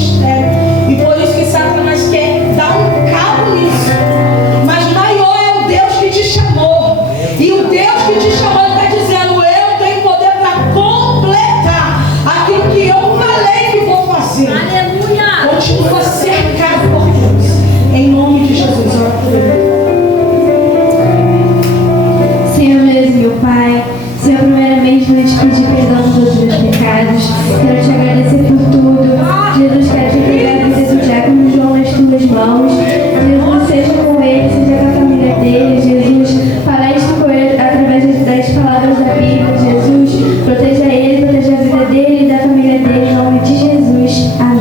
ministério. E por isso que Satanás quer dar um cabo nisso. Mas maior é o Deus que te chamou. E o Deus que te chamou está dizendo: eu tenho poder para completar aquilo que eu falei que vou fazer. Aleluia! Continua cercado por Deus. Em nome de Jesus, ora por ele. Senhor mesmo, meu Pai, Senhor, primeiramente eu te pedir perdão por todos os meus pecados. Quero te agradecer por tudo. Jesus, quero te entregar a vida do diácono João nas tuas mãos. Jesus, seja com ele, seja com a família dele. Jesus, fala isto com ele através das palavras da Bíblia. Jesus, proteja ele, proteja a vida dele e da família dele, em nome de Jesus. Amém.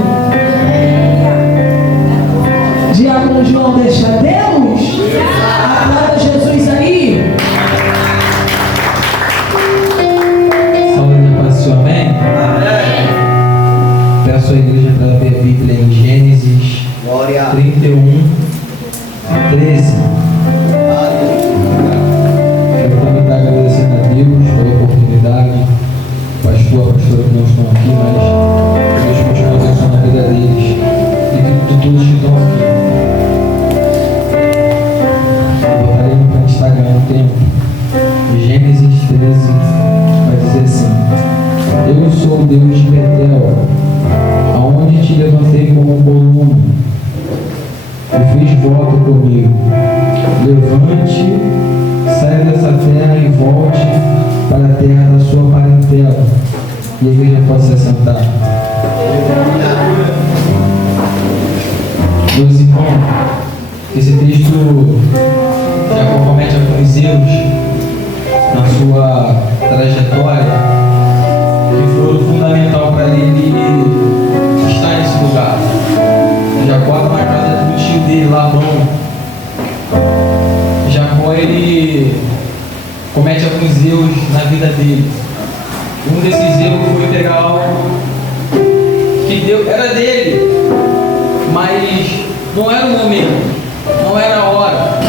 Diácono João, deixa Deus. Aplauda Jesus aí. Amém? Peço à igreja para ver a Bíblia em Gênesis 31, 13. Quero também estar agradecendo a Deus pela oportunidade, pastor, a pastora que não estão aqui, mas Deus continua abençoando a vida deles e de todos que estão aqui. Eu botarei no Instagram um tempo. Gênesis 13 vai dizer assim: eu sou o Deus de Betel, aonde te levantei como um coluna, e fiz voto comigo. Levante, saia dessa terra e volte para a terra da sua parentela. E a igreja pode se assentar. Meus irmãos, esse texto já compromete a fariseus na sua trajetória, que foi fundamental para ele estar nesse lugar. Jacó estava na casa do tio dele, Labão. Jacó, ele comete alguns erros na vida dele. Um desses erros foi pegar algo que Deus era dele, mas não era o momento, não era a hora.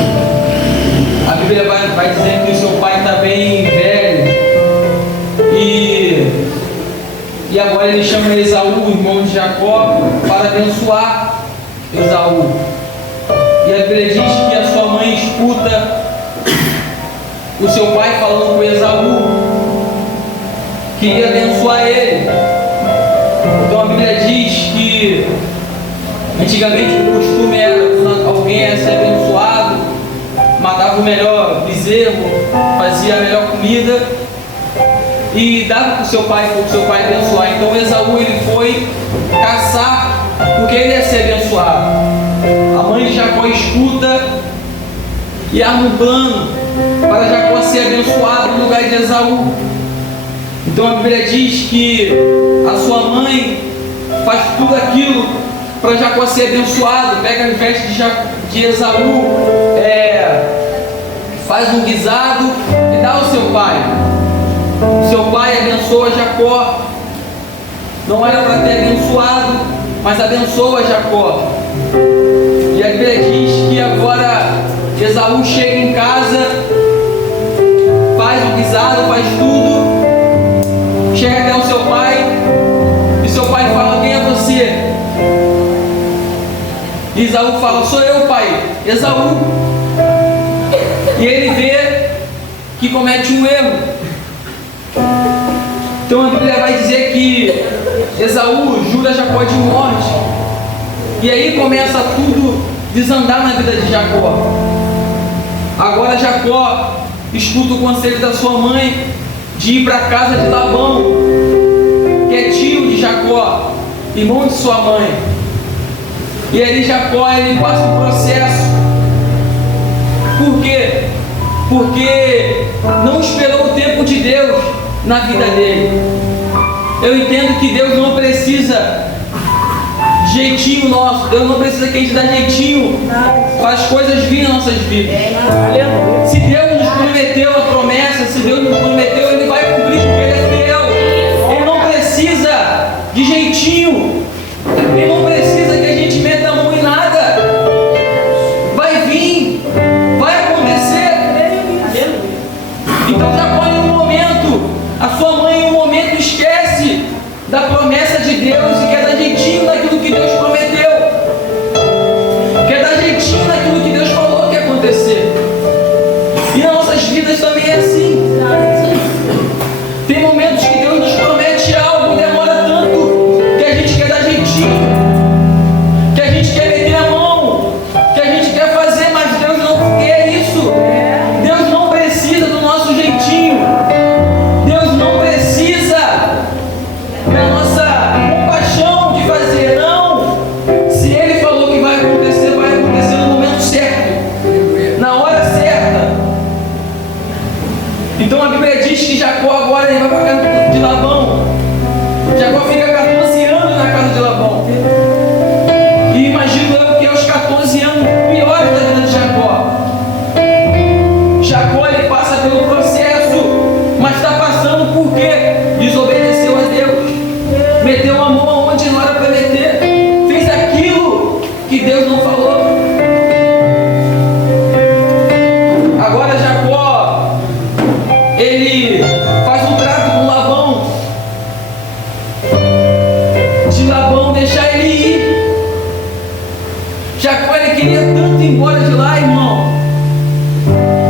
A Bíblia vai dizendo que o seu pai está bem velho e agora ele chama Esaú, irmão de Jacó, para abençoar Esaú. E a Bíblia diz que a sua mãe escuta o seu pai falando com Esaú que ia abençoar ele. Então a Bíblia diz que antigamente o costume era, quando alguém ia ser abençoado, matava o melhor bezerro, fazia a melhor comida e dava para o seu pai abençoar. Então Esaú, ele foi caçar porque ele ia ser abençoado. A mãe de Jacó escuta e arma um plano para Jacó ser abençoado no lugar de Esaú. Então a Bíblia diz que a sua mãe faz tudo aquilo para Jacó ser abençoado. Pega as vestes de Esaú, faz um guisado e dá ao seu pai. O seu pai abençoa Jacó. Não era para ter abençoado, mas abençoa Jacó. E a Bíblia diz que agora Esaú chega em casa, faz o guisado, faz tudo, chega até o seu pai, e seu pai fala: quem é você? E Esaú fala: sou eu, pai, Esaú. E ele vê que comete um erro. Então a Bíblia vai dizer que Esaú jura Jacó de morte. E aí começa tudo desandar na vida de Jacó. Agora Jacó escuta o conselho da sua mãe de ir para a casa de Labão, que é tio de Jacó, irmão de sua mãe. E aí Jacó, ele passa um processo. Por quê? Porque não esperou o tempo de Deus na vida dele. Eu entendo que Deus não precisa de jeitinho nosso. Deus não precisa que a gente dê jeitinho para as coisas virem nas nossas vidas. Se Deus nos prometeu a promessa, se Deus nos prometeu, Ele vai cumprir, porque Ele é fiel. Ele não precisa de jeitinho. Ele não precisa que a gente meta a mão em nada. Vai vir, vai acontecer. Então Jacó, em um momento, a sua mãe em um momento esquece da promessa de Deus e quer dar jeitinho naquilo que Deus meteu a mão onde não era para meter, fez aquilo que Deus não falou. Agora Jacó, ele faz um trato com Labão, de Labão deixar ele ir. Jacó, ele queria tanto ir embora de lá, irmão.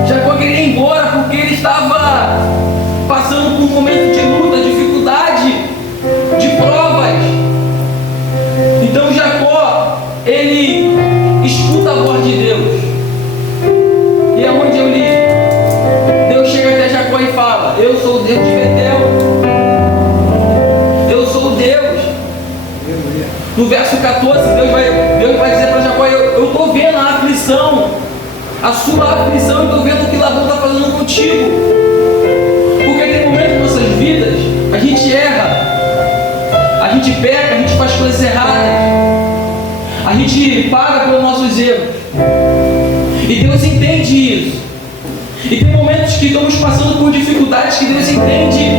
Jacó queria ir embora porque ele estava passando por um momento de luta, dificuldade, de provas. Então Jacó, ele escuta a voz de Deus. E é onde eu li, Deus chega até Jacó e fala: eu sou o Deus de Betel, eu sou o Deus. No verso 14, Deus vai dizer para Jacó: eu estou vendo a aflição, a sua aflição, eu estou vendo o que Labão está fazendo contigo. Porque tem momentos em nossas vidas, a gente erra, a gente peca, a gente faz coisas erradas, a gente paga pelos nossos erros. E Deus entende isso. E tem momentos que estamos passando por dificuldades que Deus entende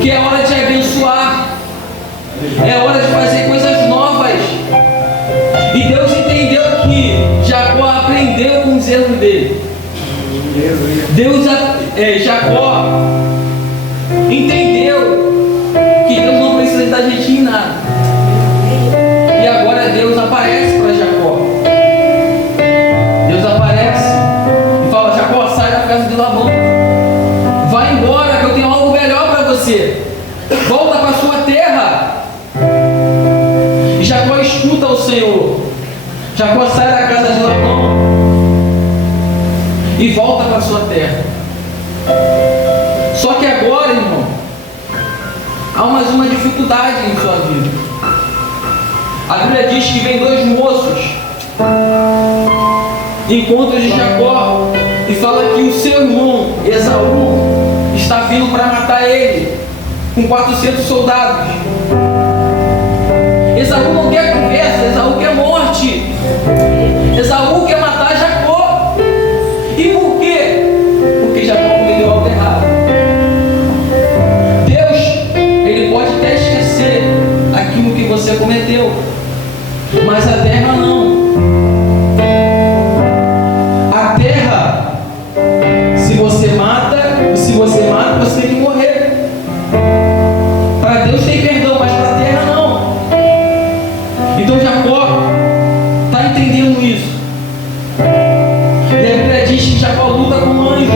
que é hora de abençoar, é hora de fazer coisas novas. E Deus entendeu que Jacó aprendeu com os erros dele. Jacó entendeu que Deus não precisa da gente em nada. E agora Deus aparece para Jacó. Deus aparece e fala: Jacó, sai da casa de Labão, vai embora que eu tenho algo melhor para você, volta para a sua terra. E Jacó escuta o Senhor. Jacó sai da casa de Labão e volta para a sua terra. Só que agora, irmão, há mais uma dificuldade em sua vida. A Bíblia diz que vem dois moços, encontram de Jacó e fala que o seu irmão Esaú está vindo para matar ele com 400 soldados. Esaú não quer conversa, Esaú quer morte. Esaú quer matar Jacó. E por quê? Porque Jacó cometeu algo errado. Deus, ele pode até esquecer aquilo que você cometeu, mas a terra não. A terra, se você mata, você tem que morrer. Para Deus tem perdão, mas para a terra não. Então Jacó está entendendo isso. E a Bíblia diz que Jacó luta com um anjo.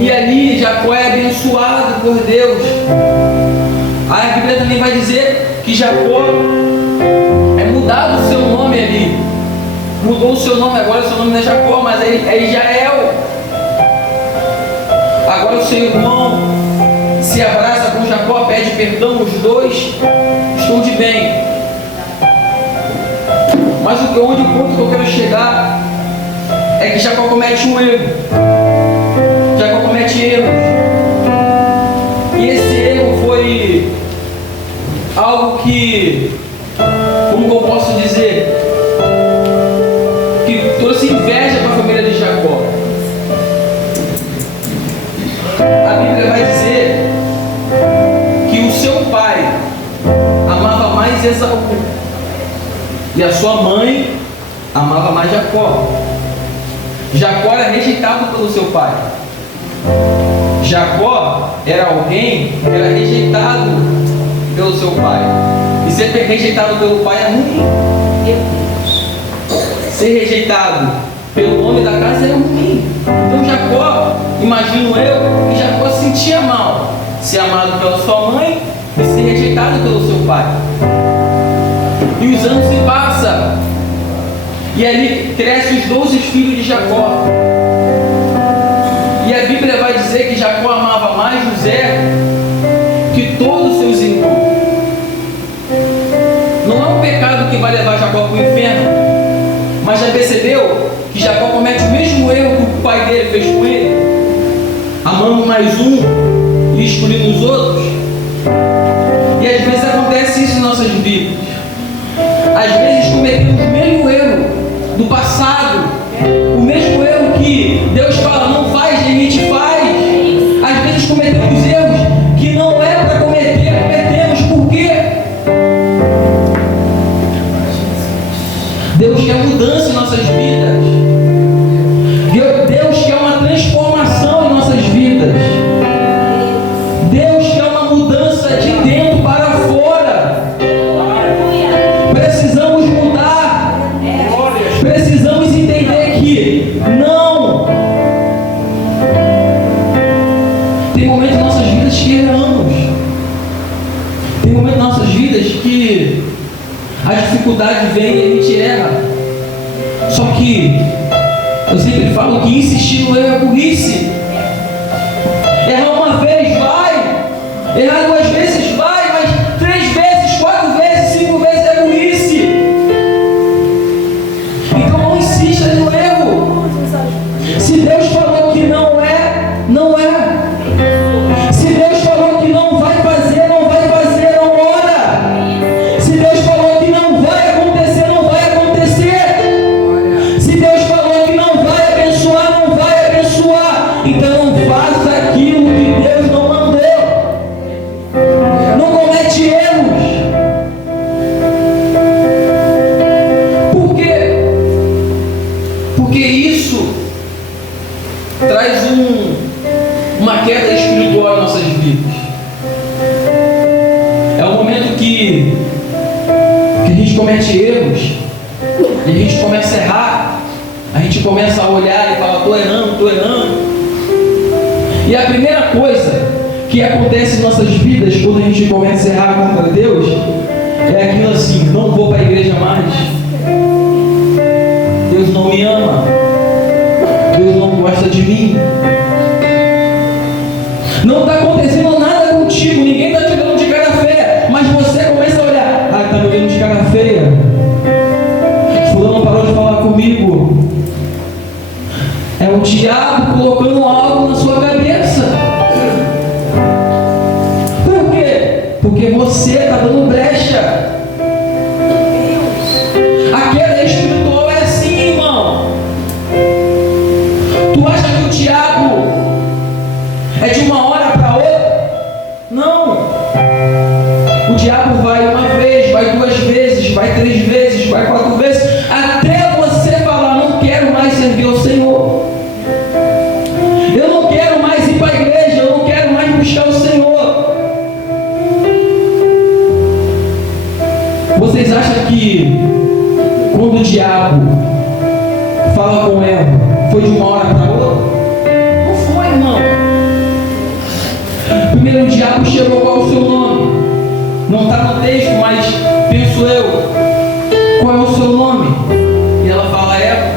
E ali Jacó é abençoado por Deus. Aí a Bíblia também vai dizer que Jacó é mudado o seu nome ali. Mudou o seu nome, agora o seu nome não é Jacó, mas é Israel. Agora o seu irmão se abraça com Jacó, pede perdão, os dois estão de bem. Mas o ponto que eu quero chegar é que Jacó comete um erro. Jacó comete erros. E esse erro foi algo que, como eu posso dizer, que trouxe inveja para a família de Jacó. A Bíblia vai dizer que o seu pai amava mais Esaú e a sua mãe amava mais Jacó. Jacó era rejeitado pelo seu pai. Jacó era alguém que era rejeitado pelo seu pai. E ser rejeitado pelo pai é ruim. Ser rejeitado pelo homem da casa é ruim. Então Jacó, imagino eu, que Jacó se sentia mal, ser amado pela sua mãe e ser rejeitado pelo seu pai. E os anos se passam, e ali crescem os 12 filhos de Jacó. E a Bíblia vai dizer que Jacó amava mais José que todos os seus irmãos. Não é um pecado que vai levar Jacó para o inferno, mas já percebeu que Jacó comete o mesmo erro que o pai dele fez com ele, amando mais um e excluindo os outros? E às vezes acontece isso em nossas vidas. Às vezes cometemos o mesmo erro do passado, o mesmo erro que Deus fala, não faz, e a gente faz. Às vezes cometemos erros que não é para cometer, Tem momentos em nossas vidas que a dificuldade vem e a gente erra. Só que eu sempre falo que insistir no erro é burrice. Errar uma vez vai, errar 2 vezes vai, mas 3 vezes, 4 vezes, 5 vezes é burrice. Então não insista no erro. Se Deus falou que não é, não é. Se Deus falou que não vai fazer, não vai fazer, não ora. Se Deus falou que não vai acontecer, não vai acontecer. Se Deus falou que não vai abençoar, não vai abençoar. Então não faça aquilo que Deus não mandou. Não comete erros. Por quê? Porque isso traz uma queda espiritual em nossas vidas. É o momento que a gente comete erros e a gente começa a errar, a gente começa a olhar e falar, estou errando. E a primeira coisa que acontece em nossas vidas quando a gente começa a errar contra Deus é aquilo assim, não vou para a igreja mais, Deus não me ama, Deus não gosta de mim, não está acontecendo nada contigo, ninguém está te dando de cara feia, mas você começa a olhar, está me olhando de cara feia, fulano parou de falar comigo, é o diabo colocando algo na sua cabeça. Por quê? Porque você está dando brecha. A queda espiritual é assim, irmão. Tu acha que o diabo é de uma hora para outra? Não. O diabo vai uma vez, vai 2 vezes, vai 3 vezes, vai 4 vezes, até você falar, não quero mais servir ao Senhor. Eu não quero mais ir para a igreja, eu não quero mais buscar o Senhor. Vocês acham que quando o diabo fala com Eva, foi de uma hora para outra? Não foi, irmão. Primeiro o diabo chegou, qual o seu nome? Não está no texto, mas penso eu, qual é o seu nome? E ela fala, Eva.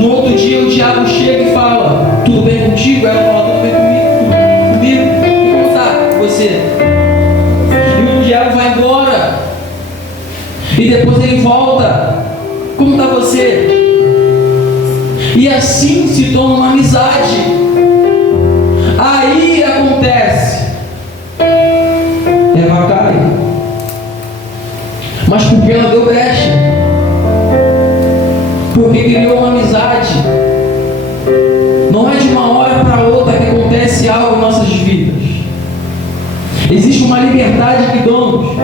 No outro dia o diabo chega e fala, tudo bem contigo? Ela fala, tudo bem comigo? E como está você? E o diabo vai embora. E depois ele volta. Como está você? E assim se torna uma amizade. Aí acontece. Eva cai. Mas porque ela deu brecha. Porque criou uma amizade. Não é de uma hora para outra que acontece algo em nossas vidas. Existe uma liberdade que damos.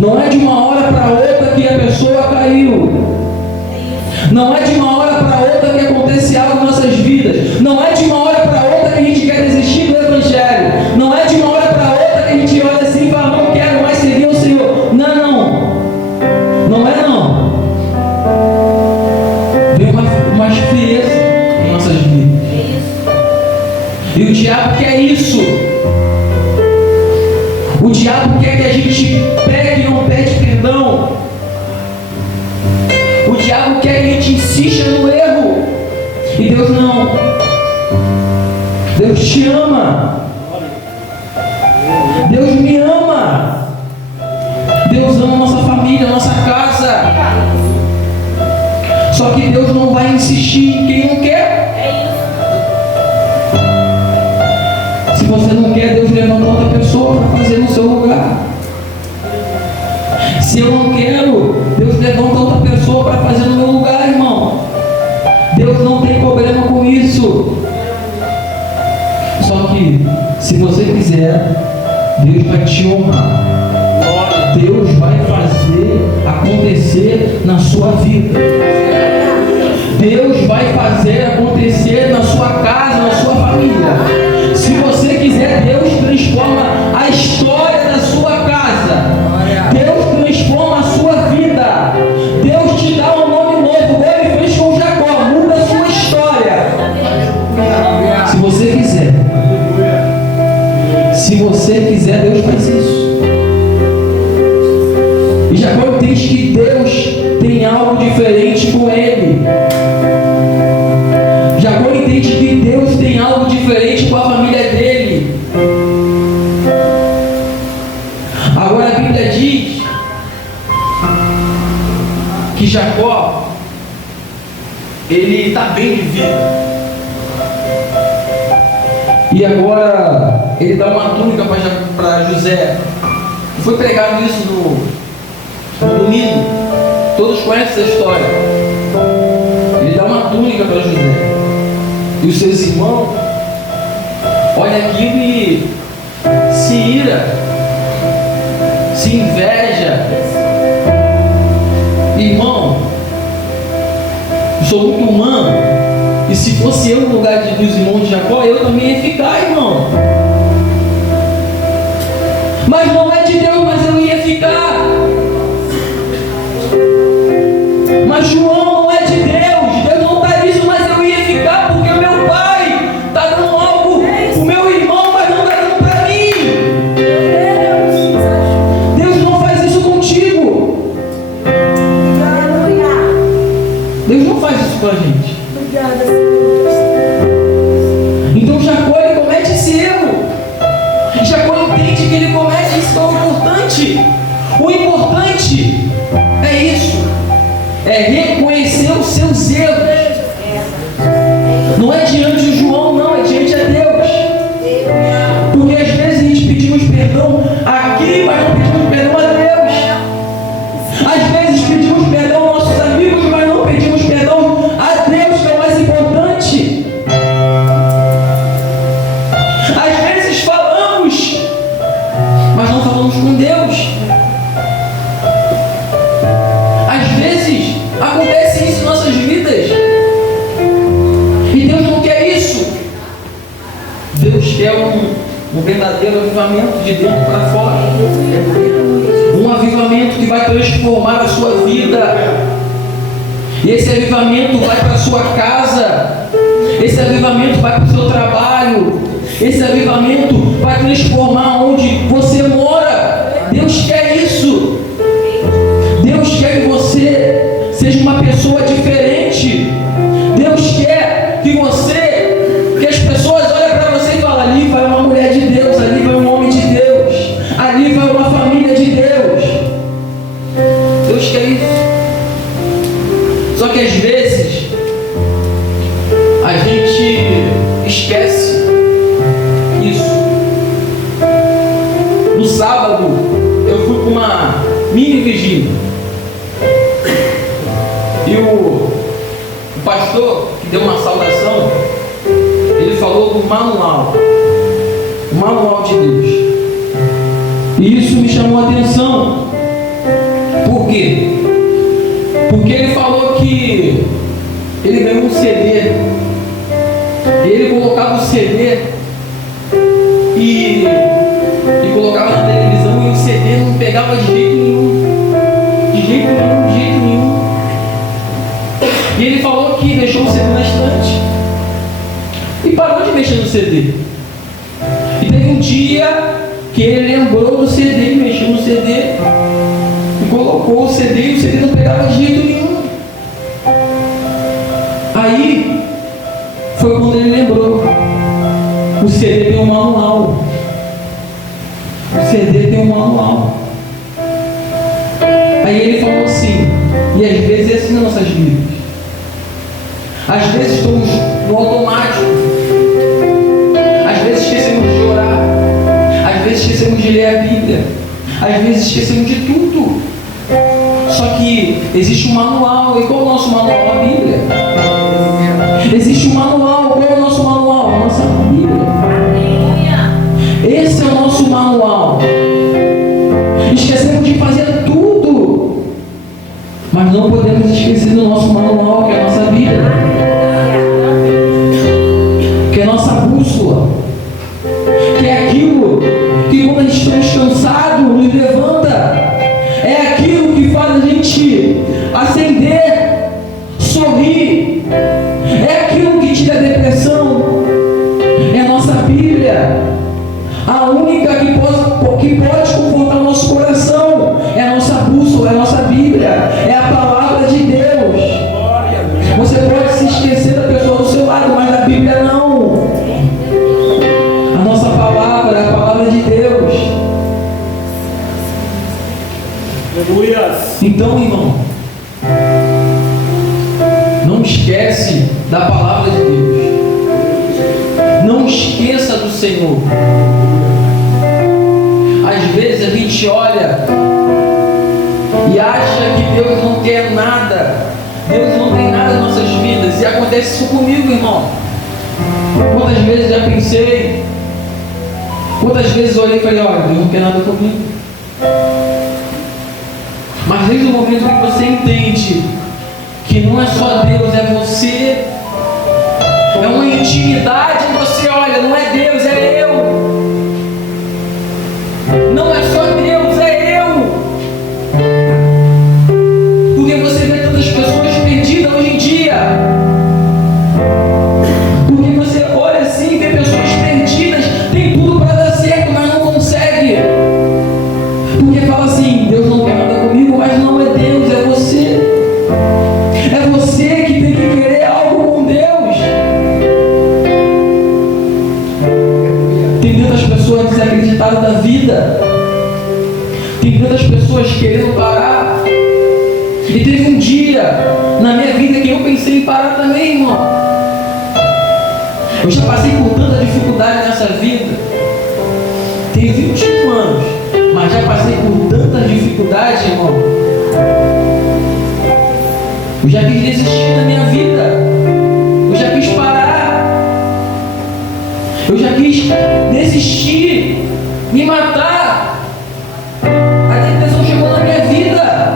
Não é de uma hora para outra que a pessoa caiu. Não é de uma hora para outra que acontece algo em nossas vidas. Não é de uma hora para outra que a gente quer desistir do Evangelho. Não é de uma hora para outra que a gente olha assim e fala, não quero mais servir ao Senhor. Não. Não é não. Vem uma frieza em nossas vidas. E o diabo quer isso. O diabo quer que a gente pegue e não pede perdão. O diabo quer que a gente insista no erro. E Deus não. Deus te ama. Deus me ama. Deus ama a nossa família, a nossa casa. Só que Deus não vai insistir em quem não quer. Se você não quer, Deus levanta outra pessoa para fazer no seu lugar. Se eu não quero, Deus levanta outra pessoa para fazer no meu lugar, irmão. Deus não tem problema com isso. Só que, se você quiser, Deus vai te honrar. Deus vai fazer acontecer na sua vida. Deus vai fazer acontecer na sua casa, na sua família. Se você quiser, Deus transforma a história da sua casa. Deus transforma a sua vida. Deus te dá um nome novo, igual Ele fez com Jacó. Muda a sua história. Se você quiser. Se você você quiser, Deus faz isso. E Jacó entende que Deus tem algo diferente com ele. Jacó entende que Deus tem algo diferente com a família dele. Agora a Bíblia diz que Jacó, ele está bem de vida. E agora ele dá uma túnica para José. Foi pregado isso no domingo. Todos conhecem essa história. Ele dá uma túnica para José. E os seus irmãos olham aquilo e se ira, se inveja. Irmão, eu sou muito humano. E se fosse eu no lugar dos irmãos de Jacó, eu também ia ficar, irmão. Mas não é de Deus, mas eu ia ficar. Mas João, não é de Deus. Deus não está nisso, mas eu ia ficar porque o meu pai está dando algo. O meu irmão, mas não está dando para mim. Deus não faz isso contigo. Deus não faz isso com a gente. Então Jacó, ele comete esse erro. Jacó entende que ele comete isso tão importante. O importante é isso, é reconhecer os seus erros. Não é diante de João, não, é diante de Deus. Porque às vezes a gente pedimos perdão aqui, mas não pedimos perdão a Deus. Às vezes pedimos perdão aos nossos amigos, mas não pedimos perdão a Deus, que é o mais importante. Às vezes falamos, mas não falamos com Deus. Às vezes acontece isso em nossas vidas. E Deus não quer isso. Deus quer um verdadeiro avivamento de dentro para fora. Um avivamento que vai transformar a sua vida. E esse avivamento vai para a sua casa. Esse avivamento vai para o seu trabalho. Esse avivamento vai transformar onde você mora. Deus quer isso. Deus quer que você seja uma pessoa diferente. Deus quer que as pessoas olhem para você e falem: ali vai uma mulher de Deus, ali vai um homem de Deus, ali vai uma família de Deus. Deus quer isso. Só que às vezes a gente esquece isso. No sábado eu fui para uma mini vigília. E o pastor que deu uma saudação, ele falou do manual. O manual de Deus. E isso me chamou a atenção. Por quê? Porque ele falou que ele ganhou um CD. Ele colocava o CD e colocava na televisão, e o CD não pegava de jeito nenhum. De jeito nenhum, de jeito nenhum. E ele falou que deixou o CD na estante e parou de mexer no CD. E teve um dia que ele lembrou do CD, mexeu no CD e colocou o CD, e o CD não pegava de jeito nenhum. Aí foi quando ele lembrou: o CD tem um manual. O CD tem um manual. Aí ele falou assim, e às vezes é assim nas nossas vidas. Às vezes estamos no automático. Às vezes esquecemos de orar. Às vezes esquecemos de ler a Bíblia. Às vezes esquecemos de tudo. Só que existe um manual. E qual é o nosso manual? A Bíblia. Existe um manual. Qual é o nosso manual? A nossa Bíblia. Esse é o nosso manual. Esquecemos de fazer tudo, mas não podemos esquecer do nosso manual, que é a nossa Bíblia, que é a nossa bússola, que é aquilo que, quando a gente está descansado, nos levanta. É aquilo que faz a gente acender, sorrir. É aquilo que tira a depressão. É a nossa Bíblia, a única que Então, irmão, não esquece da palavra de Deus. Não esqueça do Senhor. Às vezes a gente olha e acha que Deus não quer nada, Deus não tem nada nas nossas vidas, e acontece isso comigo, irmão. Quantas vezes já pensei, quantas vezes eu olhei e falei, olha, Deus não quer nada comigo. Mas desde o momento que você entende que não é só Deus, é você, é uma intimidade, você olha, não é Deus, é eu. Não é só Deus, é eu. Porque você vê tantas pessoas perdidas hoje em dia. Porque você olha assim e vê pessoas perdidas, tem tudo para dar certo, mas não consegue. Porque fala assim, Deus não quer nada comigo, mas não é Deus, é você. É você que tem que querer algo com Deus. Tem tantas pessoas desacreditadas da vida. Tem tantas pessoas querendo parar. E teve um dia na minha vida que eu pensei em parar também, irmão. Eu já passei por tanta dificuldade nessa vida. Tenho 21 anos, mas já passei por tanta dificuldade, irmão. Eu já quis desistir da minha vida. Eu já quis parar. Eu já quis desistir, me matar. A depressão chegou na minha vida.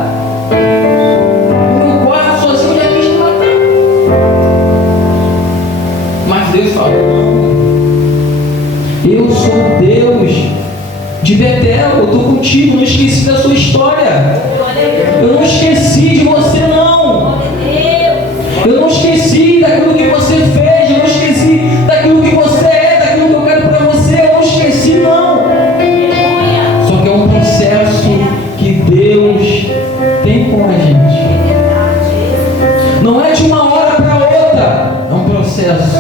No meu quarto sozinho, eu já quis me matar. Mas Deus falou, não. Eu sou Deus de Betel. Eu estou contigo. Não esqueci da sua história. Eu não esqueci de você, não. Eu não esqueci daquilo que você fez. Eu não esqueci daquilo que você é, daquilo que eu quero para você. Eu não esqueci, não. Só que é um processo que Deus tem com a gente. Não é de uma hora para outra. É um processo.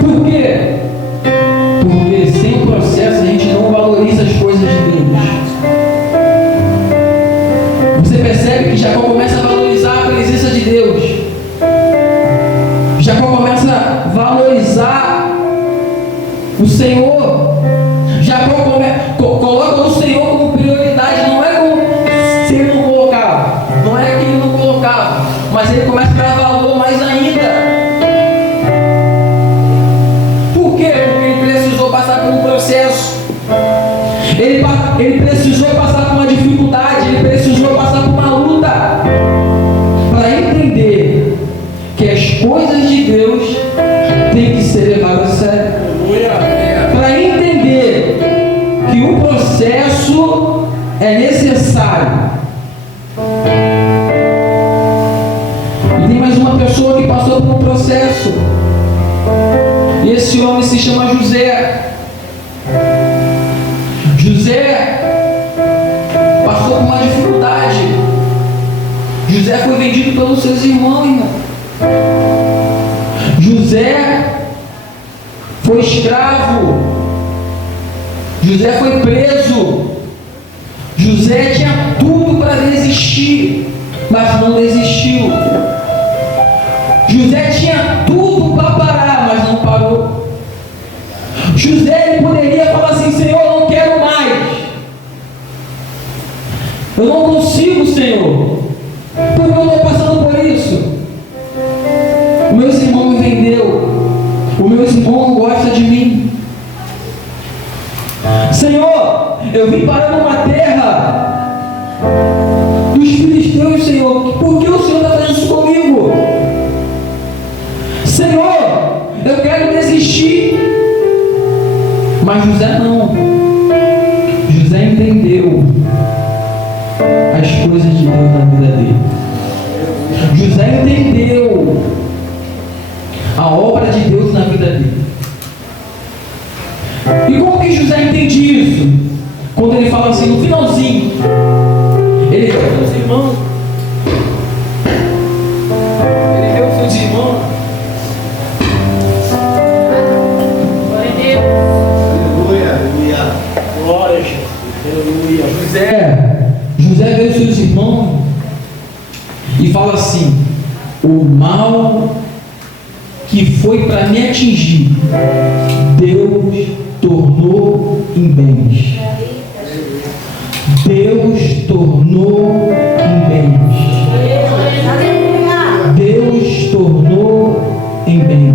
Por quê? Porque sem o processo a gente não valoriza as coisas de Deus. Você percebe que Jacó começa a valorizar a presença de Deus. Jacó começa a valorizar o Senhor. Jacó coloca o Senhor como prioridade. Não é como se ele não colocava. Não é que ele não colocava. Mas ele começa a dar valor mais ainda. Por quê? Porque ele precisou passar por um processo. Ele precisou passar por uma dificuldade. Ele precisou passar por uma luta para entender que as coisas de Deus têm que ser levadas a sério. Para entender que o processo é necessário. E tem mais uma pessoa que passou por um processo. E esse homem se chama José. José passou por uma dificuldade. José foi vendido pelos seus irmãos, irmão. José foi escravo. José foi preso. José tinha tudo para desistir, mas não desistiu. José tinha tudo para parar, mas não parou. José ele poderia falar assim, Senhor, eu não quero mais. Eu não consigo, Senhor. Porque eu estou passando por isso. O meu irmão me vendeu. O meu irmão não gosta de mim. Senhor, eu vim parar numa terra dos filisteus, Senhor. Por que o Senhor está fazendo isso comigo? Senhor, eu quero desistir. Mas José não. José entendeu as coisas de Deus na vida dele. José entendeu a obra de Deus na vida dele. E como que José entende isso? Quando ele fala assim, no finalzinho, ele vê os seus irmãos. Ele vê os seus irmãos. Glória a Deus. Aleluia. Glória a Jesus. Aleluia. seus irmãos e fala assim: o mal que foi para me atingir, Deus tornou em bens. Deus tornou em bens. Deus tornou em bens.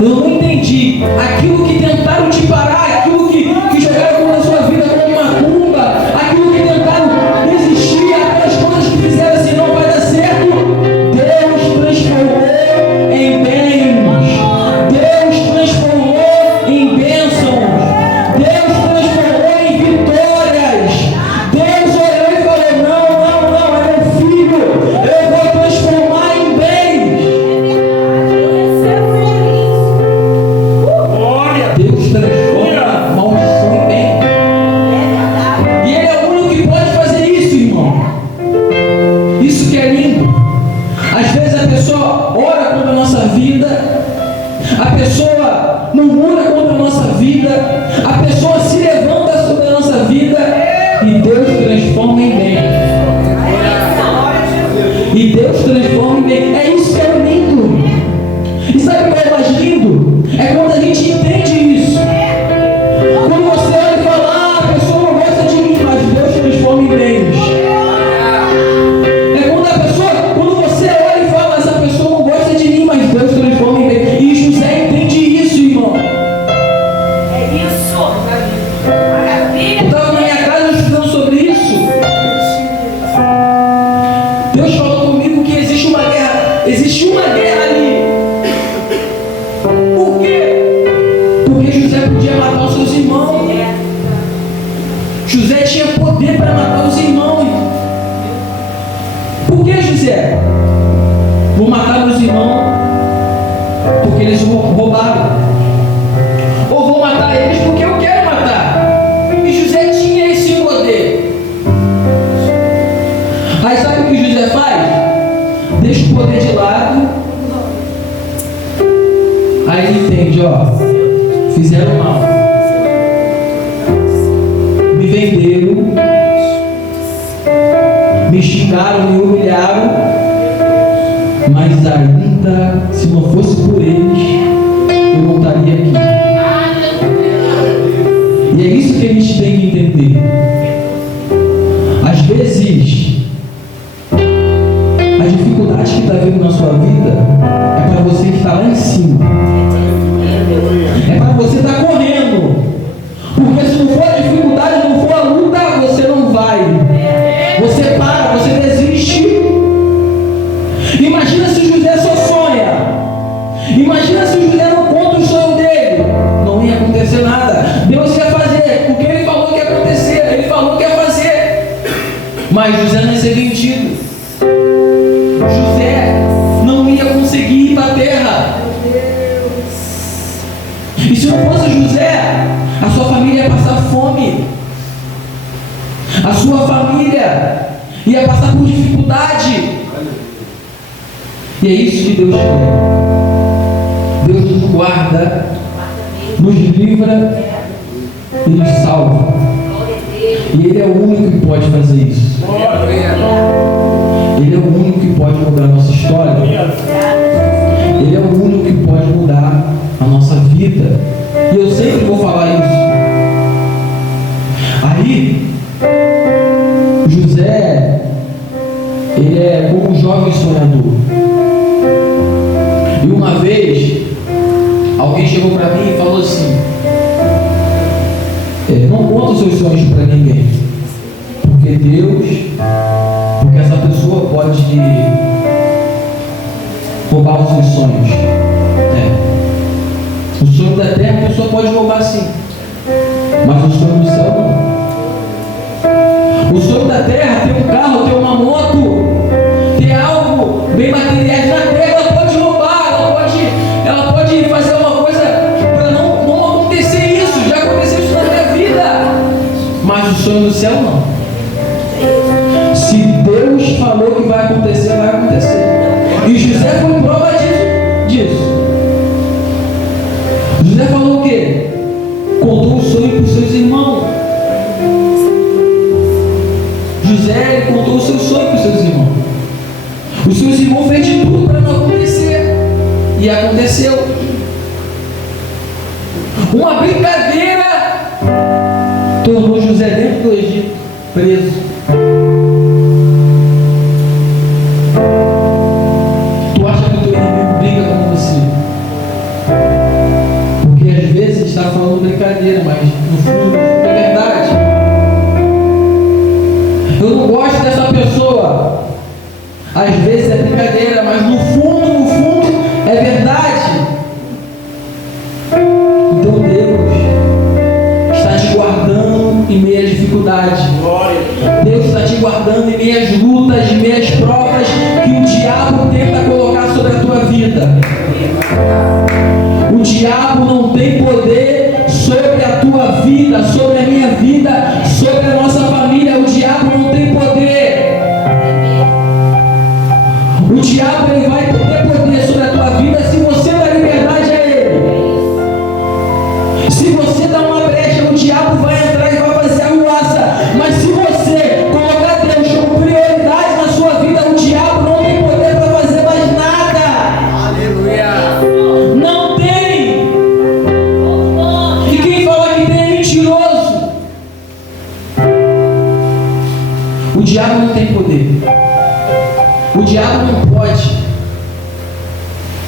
Eu não entendi. Aquilo que tentaram te parar, aquilo que jogaram contra a sua vida como macumba, aquilo que tentaram desistir, aquelas coisas que fizeram assim, não vai dar certo. Deus transformou em bens. Deus transformou em bênçãos. Deus transformou em vitórias. Deus olhou e falou: não, é meu filho. Eu vou transformar em bens. Deus transforma maldição em bem. E Ele é o único que pode fazer isso, irmão. Isso que é lindo. Às vezes a pessoa ora contra a nossa vida, a pessoa murmura contra a nossa vida, a pessoa se levanta sobre a nossa vida e Deus transforma em bem. E Deus transforma em bem. É isso que é lindo. E sabe o que é mais lindo? É quando a gente entende isso. Quando você olha e fala: a pessoa não gosta de mim, mas Deus transforma em bens. É quando você olha e fala: essa pessoa não gosta de mim, mas Deus transforma em bens. E José entende isso, irmão. Eu estava na minha casa estudando sobre isso. Deus falou comigo que existe uma guerra ali. Por quê? Porque José podia matar os seus irmãos. José tinha poder para matar os irmãos. Por que, José? Vou matar os irmãos porque eles roubaram. Ou vou matar eles porque eu quero matar. E José tinha esse poder. Aí sabe o que José faz? Deixa o poder de lado. Aí ele entende: fizeram mal, me venderam, me xingaram, me humilharam, mas ainda, se não fosse por eles, eu não estaria aqui. E é isso que a gente tem que entender. Às vezes, a dificuldade que está vindo na sua vida é para você que está lá em cima. É para você estar correndo. Porque se não for a dificuldade, não for a luta, você não vai. Você para, você desiste. Imagina se o José só sonha. Imagina se o José não conta o sonho dele. Não ia acontecer nada. Deus ia fazer o que ele falou que ia acontecer. Ele falou que ia fazer. Mas José não ia ser vendido. José não ia conseguir ir para a terra. E se não fosse José, a sua família ia passar fome. A sua família ia passar por dificuldade. E é isso que Deus quer. Deus nos guarda, nos livra e nos salva. E Ele é o único que pode fazer isso. Ele é o único que pode mudar a nossa história. Ele é o único que pode mudar a nossa vida. E eu sempre vou falar isso. Aí, José, ele é como um jovem sonhador. E uma vez, alguém chegou para mim e falou assim: não conta os seus sonhos para ninguém, porque essa pessoa pode roubar os seus sonhos. O sonho da terra a pessoa pode roubar sim, mas o sonho do céu não. O sonho da terra, ter um carro, ter uma moto, ter algo bem materiais na terra, ela pode roubar, ela pode fazer uma coisa para não acontecer isso. Já aconteceu isso na minha vida, mas o sonho do céu não. Se Deus falou que vai acontecer, vai acontecer. E José foi prova disso. José falou o quê? Contou o sonho para os seus irmãos. José ele contou o seu sonho para os seus irmãos. Os seus irmãos fez de tudo para não acontecer. E aconteceu. Uma brincadeira tornou José dentro do Egito preso. Tu acha que o teu inimigo briga com você? Porque às vezes ele está falando brincadeira, mas no fundo é verdade. Eu não gosto dessa pessoa. Às vezes é brincadeira, mas no fundo é verdade. Então Deus está te guardando em meio à dificuldade. Deus está te guardando em meio às lutas, em meio às provas que o diabo tenta colocar sobre a tua vida. O diabo não tem poder sobre a tua vida, sobre a minha vida, sobre a nossa família. O diabo não tem poder. O diabo ele vai ter poder sobre a tua vida se você dá liberdade a ele. Se você dá uma brecha, o diabo vai entrar e vai fazer a ruaça. Mas se você colocar Deus como prioridade na sua vida, o diabo não tem poder para fazer mais nada. Aleluia! Não tem! E quem fala que tem é mentiroso. O diabo não tem poder. O diabo não pode.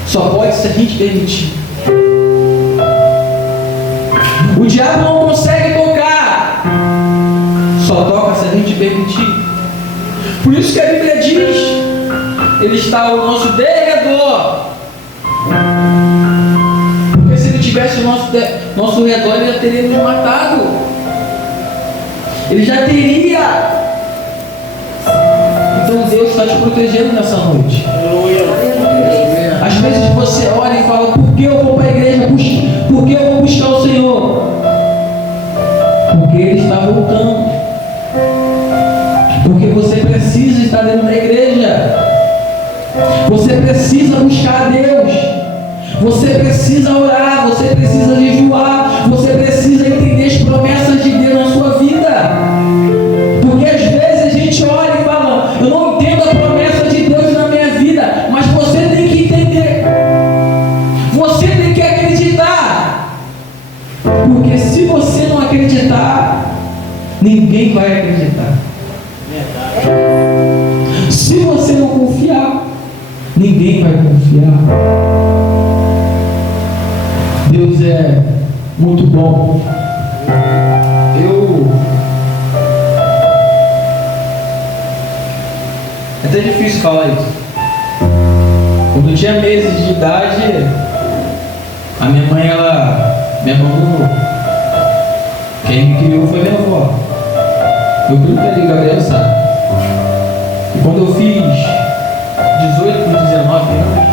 Só pode se a gente permitir. O diabo não consegue tocar. Só toca se a gente permitir. Por isso que a Bíblia diz: ele está ao nosso derredor. Porque se ele tivesse ao nosso redor, ele já teria nos matado. Ele já teria. Então Deus está te protegendo nessa noite. Às vezes você olha e fala: por que eu vou para a igreja? Por que eu vou buscar o Senhor? Porque Ele está voltando. Porque você precisa estar dentro da igreja. Você precisa buscar a Deus. Você precisa orar. Você precisa jejuar. Você precisa entender as promessas de Deus na sua vida. Porque às vezes a gente olha e fala: eu não entendo a promessa de Deus na minha vida. Mas você tem que entender. Você tem que acreditar. Porque se você não acreditar, ninguém vai acreditar. Se você não confiar, ninguém vai confiar. Deus é muito bom. É até difícil falar isso. Quando eu tinha meses de idade, a minha mãe, ela me abandonou. Quem me criou foi minha avó. Eu primo ali, Gabriel sabe. E quando eu fiz 18 para 19 anos,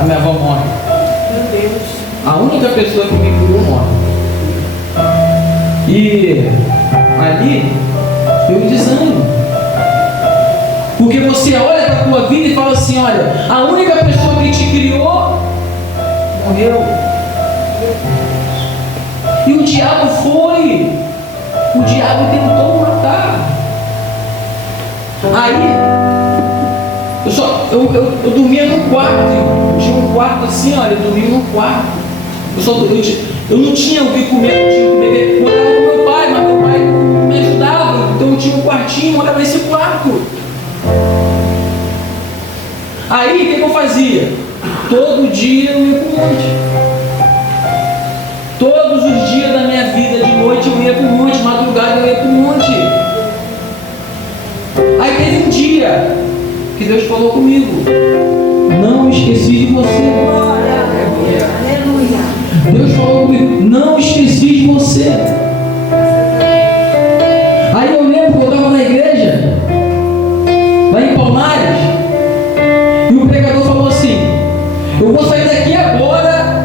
a minha avó morre. Meu Deus. A única pessoa que me criou morre. E ali eu desânimo. Porque você olha para a tua vida e fala assim: olha, a única pessoa que te criou morreu. E o diabo foi. O diabo tentou matar. Aí eu dormia no quarto. Tinha um quarto assim, olha, eu dormia no quarto. Eu não tinha o que comer, não tinha o que beber. Eu morava com meu pai, mas meu pai não me ajudava. Então eu tinha um quartinho, morava nesse quarto. Aí o que eu fazia? Todo dia eu ia para o monte. Todos os dias da minha vida, de noite eu ia para o monte, madrugada eu ia para o monte. Aí teve um dia que Deus falou comigo: não esqueci de você. Deus falou comigo: não esqueci de você. Aí eu lembro que eu estava na igreja, lá em Palmares, e o pregador falou assim: eu vou sair daqui agora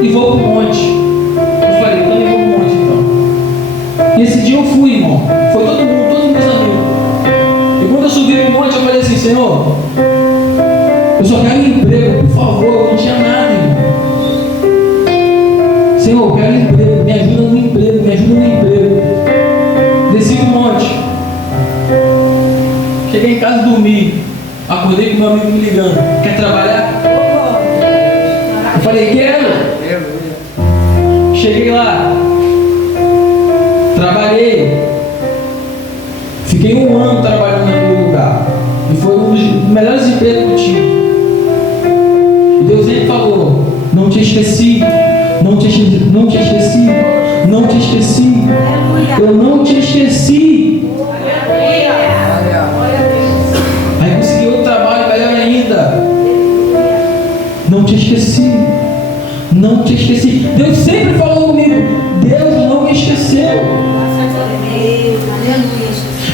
e vou para o monte. Eu falei: eu também vou para o monte então. E esse dia eu fui, irmão. Foi todo mundo, todos os meus amigos. E quando eu subi para o monte, eu falei assim: Senhor, eu só quero um emprego, por favor. Eu não tinha nada, irmão. Senhor, eu quero um emprego, me ajuda no emprego, me ajuda no emprego. Desci do monte. Cheguei em casa e dormi. Acordei com meu amigo me ligando. Quer trabalhar? Eu falei, quero. Cheguei lá. Trabalhei. Fiquei 1 ano trabalhando naquele lugar. E foi um dos melhores empregos que eu tive. E Deus sempre falou, não te esqueci. Não te esqueci. Não te esqueci. Não te esqueci. Eu não te esqueci. Aí consegui outro trabalho melhor ainda. Não te esqueci. Não te esqueci. Deus sempre falou comigo. Deus não me esqueceu.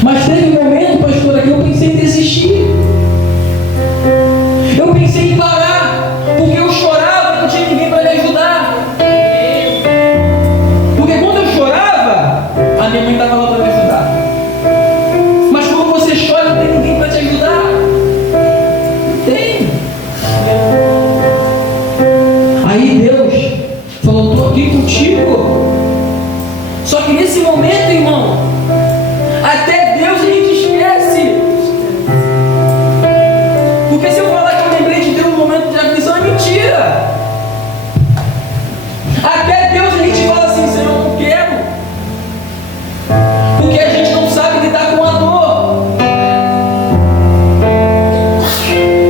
Mas teve um momento, pastora, que eu pensei em desistir. Eu pensei em parar. Porque eu chorava e não tinha ninguém para me ajudar. Porque quando eu chorava, a minha mãe estava lá para me ajudar. Mas quando você chora, não tem ninguém para te ajudar. Não tem. Aí Deus falou, estou aqui contigo. Só que nesse momento, irmão, até Deus a gente esquece. Porque se eu falar que eu lembrei de Deus no momento de aflição, é mentira. Até Deus a gente fala assim, Senhor, eu não quero. Porque a gente não sabe lidar com a dor.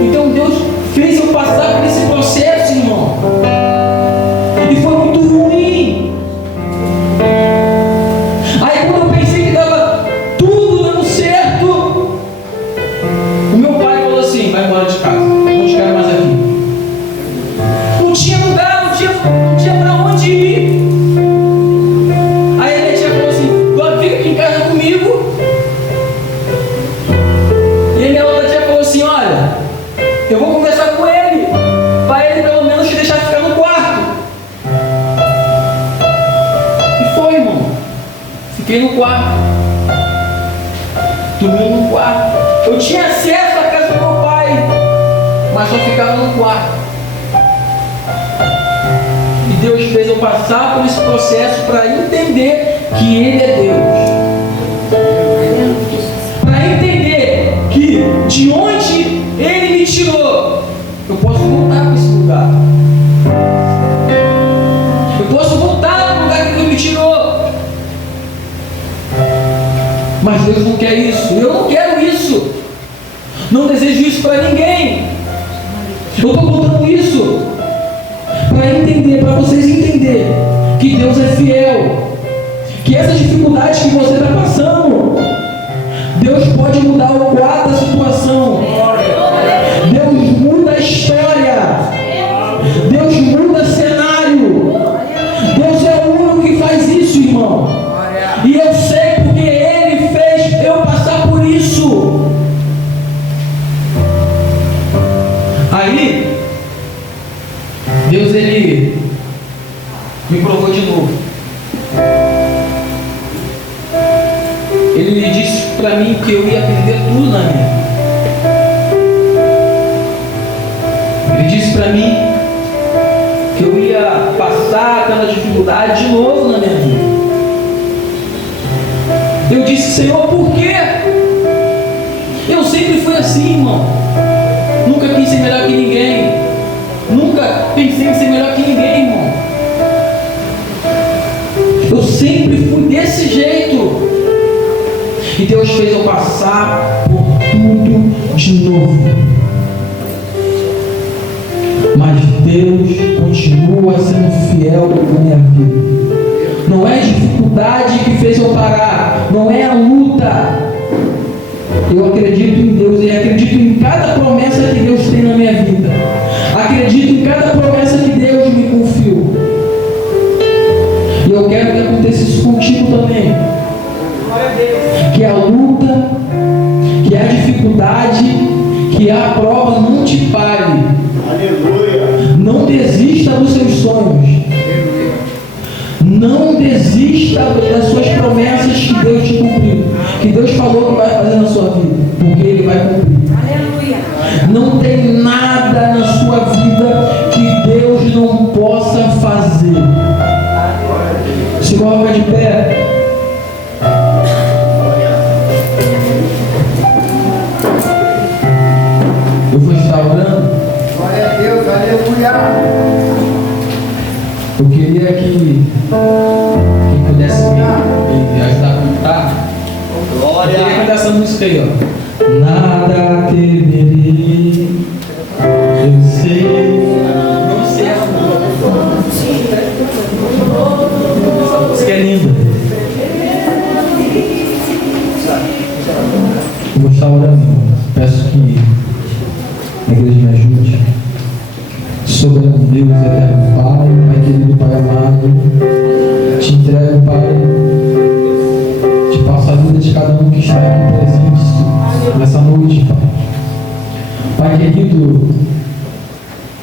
Então Deus fez eu passar por esse processo, irmão. E foi muito ruim. Aí quando eu pensei que estava tudo dando certo, o meu pai falou assim, vai embora de casa, não te quero mais aqui. Não tinha lugar, não tinha para onde ir. Aí a minha tia falou assim, agora fica aqui em casa comigo. E a minha outra tia falou assim, olha, eu vou conversar com ele, para ele pelo menos te deixar ficar no quarto. E foi, irmão. Fiquei no quarto. Dormi no quarto. Eu tinha acesso à casa do meu pai, mas só ficava no quarto. E Deus fez eu passar por esse processo para entender que Ele é Deus. Para entender que de onde Ele me tirou, eu posso voltar para esse lugar. Eu posso voltar para o lugar que Deus me tirou. Mas Deus não quer isso. Eu não quero isso. Não desejo isso para ninguém. Eu estou contando isso para entender, para vocês entenderem que Deus é fiel. Que essas dificuldades que você está passando, Deus pode mudar o quadro da situação. Deus muda a história. Deus muda cenário. Deus é o único que faz isso, irmão. E eu sei porque Ele fez eu passar por isso. Aí, Deus, Ele me provou de novo. Ele disse para mim que eu ia aprender tudo na minha vida. Ele disse para mim que eu ia passar aquela dificuldade de novo na minha vida. Eu disse, Senhor, por quê? Eu sempre fui assim, irmão. Nunca quis ser melhor que ninguém. Nunca pensei em ser melhor que ninguém, irmão. Eu sempre fui desse jeito. E Deus fez eu passar por tudo de novo. Mas Deus continua sendo fiel na minha vida. Não é a dificuldade que fez eu parar. Não é a luta. Eu acredito em Deus e acredito em cada promessa que Deus tem na minha vida. Acredito em cada promessa que Deus me confiou. E eu quero que aconteça isso contigo também. Que a luta, que a dificuldade, que a prova não te pare. Aleluia. Não desista dos seus sonhos. Não desista das suas promessas que Deus te cumpriu. Que Deus falou que vai fazer na sua vida. Porque Ele vai cumprir. Aleluia. Não tem nada na sua vida que Deus não possa fazer. Se coloca de pé. queria que quem pudesse me ajudar a cantar. Eu queria cantar essa música aí, ó. Nada temerei, eu sei. Não sei essa música é linda. Eu vou estar orando. Peço que a igreja me ajude. Soberano Deus, eterno Pai, Pai querido, Pai amado, te entrego, Pai, te passo a vida de cada um que está aqui presente nessa noite, Pai. Pai querido,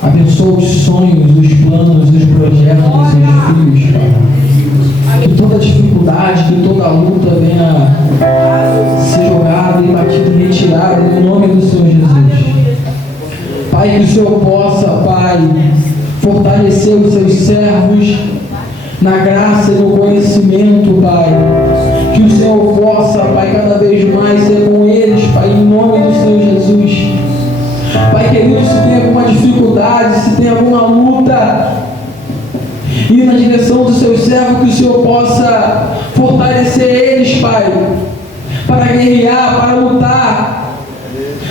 abençoa os sonhos, os planos, os projetos dos seus filhos, Pai. Que toda dificuldade, que toda luta venha ser jogada e batida e retirada no nome do Senhor Jesus. Pai, que o Senhor possa, Pai, fortalecer os seus servos na graça e no conhecimento, Pai. Que o Senhor possa, Pai, cada vez mais ser com eles, Pai, em nome do Senhor Jesus. Pai querido, se tem alguma dificuldade, se tem alguma luta, ir na direção dos seus servos, que o Senhor possa fortalecer eles, Pai, para guerrear, para lutar,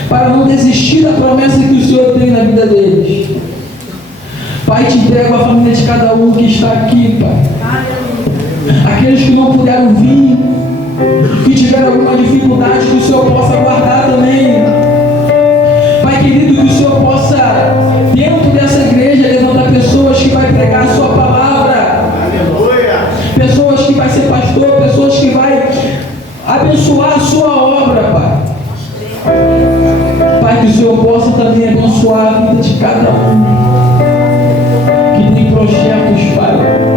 para não desistir da promessa que o Senhor tem na vida deles. Pai, te entrego a família de cada um que está aqui, Pai. Aqueles que não puderam vir, que tiveram alguma dificuldade, que o Senhor possa guardar também. Pai querido, que o Senhor possa, dentro dessa igreja, levantar pessoas que vai pregar a sua palavra. Aleluia. Pessoas que vai ser pastor, pessoas que vai abençoar a sua obra, Pai. Pai, que o Senhor possa também abençoar a vida de cada um que tem projetos, Pai.